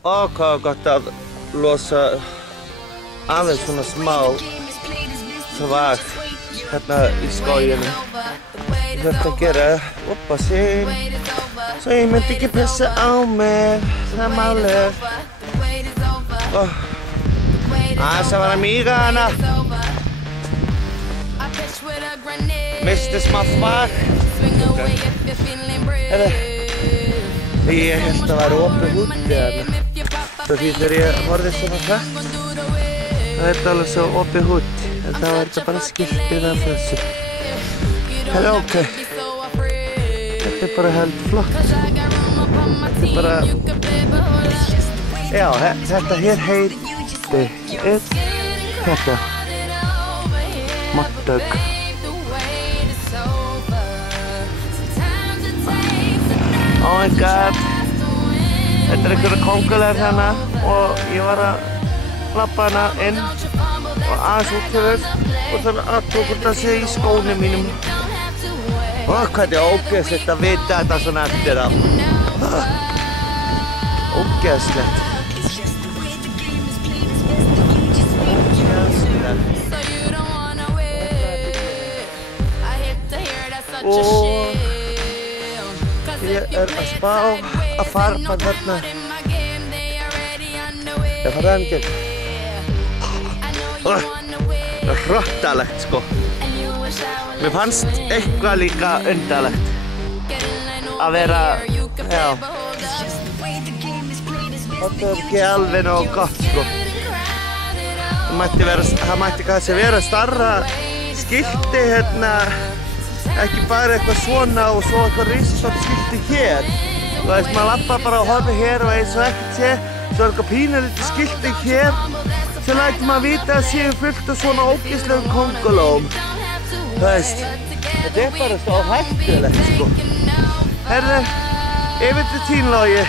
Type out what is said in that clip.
Ó, hvað var gott að losa aðeins svona smá þvag hérna í skóginum. Ég þurfti að gera oppa sín svo ég myndi ekki pissa á mig, það er málið. Aðeins að vera að míga hana. Misti smá þvag. Ég held að það væri opið úti þarna. Svo því þegar ég horfði svona hratt, það er alveg svo opið hútt. En það var þetta bara skiltið af þessu. Það er ok. Þetta er bara held flott. Þetta er bara... Já, þetta hér heiti þetta. Mottug. Oh my god. Þetta er einhverja kóngulegar hérna og ég var að labba hana inn og aðeins út fyrir og þannig að hvort það sé í skónum mínum. Ó, hvað þetta er ógeðslegt að vita þetta svona eftir á. Ógeðslegt. Og ég er að spá að farpa þarna. Ég farið hann ekki. Það er hrottalegt sko. Mér fannst eitthvað líka undarlegt að vera, já. Þetta er ekki alveg nógu gott sko. Það mætti kannski vera starra skilti hérna. Ekki bara eitthvað svona og svo eitthvað risastórt skilti hér. Þú veist, maður labbar bara og horfir hér og eins og ekkert sé. Svo er eitthvað pínulítið skilti hér. Svo lætur maður vita að séu fullt af svona ógeðslegum kóngulóm. Þú veist, þetta er bara svo hættulegt sko. Herðu, yfir til Þín Logi.